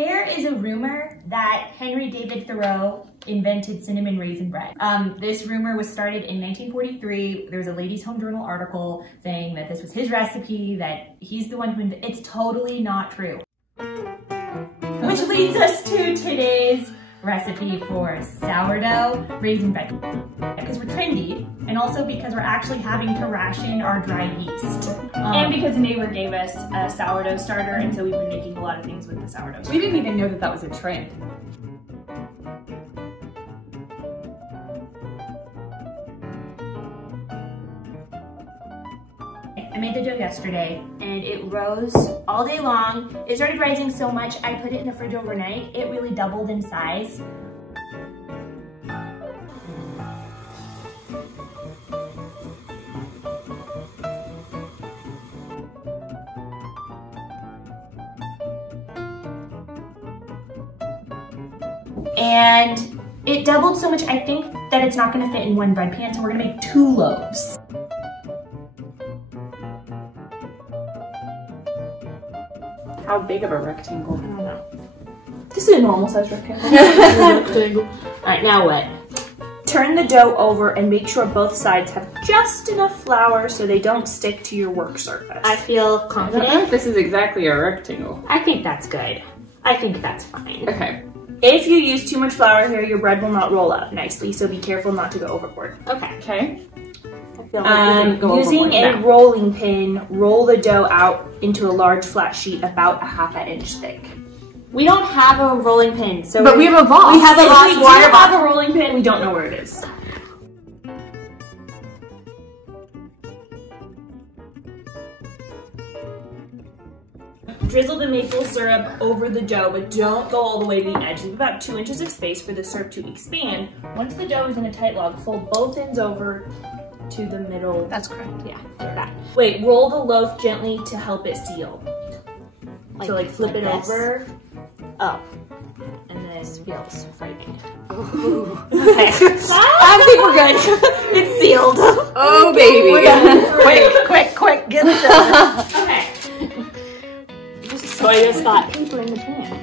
There is a rumor that Henry David Thoreau invented cinnamon raisin bread. This rumor was started in 1943. There was a Ladies' Home Journal article saying that this was his recipe, that he's the one who invented. It's totally not true. Which leads us to today's recipe for sourdough raisin bread. Because we're trendy, and also because we're actually having to ration our dry yeast. And because a neighbor gave us a sourdough starter, and so we've been making a lot of things with the sourdough starter. We didn't even know that that was a trend. I made the dough yesterday and it rose all day long. It started rising so much I put it in the fridge overnight. It really doubled in size. And it doubled so much I think that it's not gonna fit in one bread pan, so we're gonna make 2 loaves. How big of a rectangle? I don't know. This is a normal size rectangle. All right, now what? Turn the dough over and make sure both sides have just enough flour so they don't stick to your work surface. I feel I don't know confident. if this is exactly a rectangle. I think that's good. I think that's fine. Okay. If you use too much flour here, your bread will not roll out nicely, so be careful not to go overboard. Okay. Okay. Using a rolling pin, roll the dough out into a large flat sheet about a ½ inch thick. We don't have a rolling pin, so But we have a Voss. We have a If Voss we do water have bottle. a rolling pin, we don't know where it is. Drizzle the maple syrup over the dough, but don't go all the way to the edge. Leave about 2 inches of space for the syrup to expand. Once the dough is in a tight log, fold both ends over to the middle. That's correct, yeah, like that. Wait, roll the loaf gently to help it seal. So like flip it this. over. Oh, And then this feels frightening. Okay. I think we're good. It's sealed. Oh, baby. Quick, get it done. Okay. So I just thought, paper in the pan.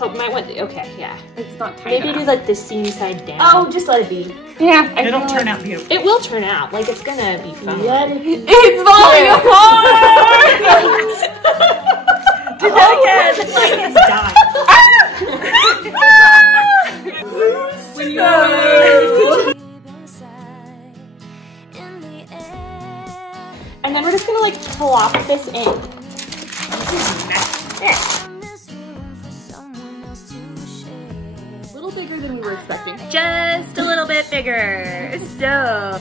Oh, might want the, okay, yeah. It's not tight Maybe do enough. like the seam side down. Oh, just let it be. Yeah. It'll turn out beautiful. It will turn out. Like, it's gonna be fun. Let it be. It's falling apart! Do that again. Like, it's done. When you And then we're just gonna like plop this in. A little bigger than we were expecting. Just a little bit bigger. So.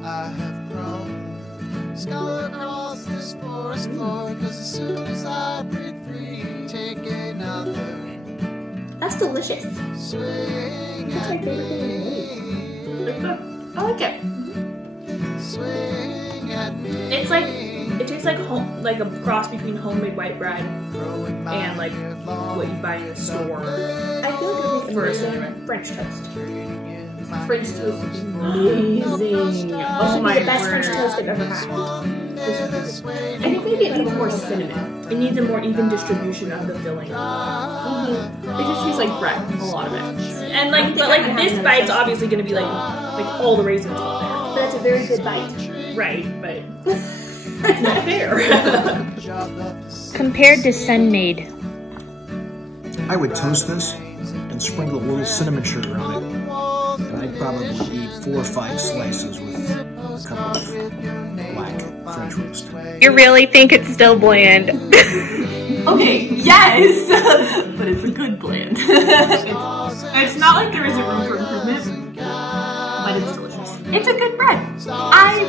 I have grown, skull across this forest floor, 'cause as soon as I breathe free, take another That's delicious. swing That's my at favorite thing to me. I like it. Swing at me. It's like, it tastes like home, like a cross between homemade white bread Growing my and like hair long, what you buy in the store I feel like it would for make a amazing cinnamon French toast. trading in my French toast is amazing. Also my the best French toast I've ever had. I think maybe it needs more cinnamon. It needs a more even distribution of the filling. It just tastes like bread, a lot of it. And like, but like this bite's obviously gonna be like all the raisins on there. But it's a very good bite. Right, but it's not fair. Compared to Sun-Maid. I would toast this and sprinkle a little cinnamon sugar on it. And I'd probably eat 4 or 5 slices with a cup of black French roast. You really think it's still bland? Okay, yes, but it's a good blend. It's not like there isn't room for improvement, but it's delicious. It's a good bread. I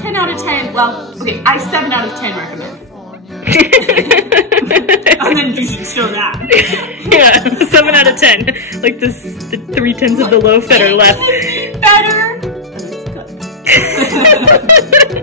10 out of 10, well, okay, I 7 out of 10 recommend. show that. Yeah, 7 out of 10. Like the 3/10 of the loaf that are left. Better. And it's good.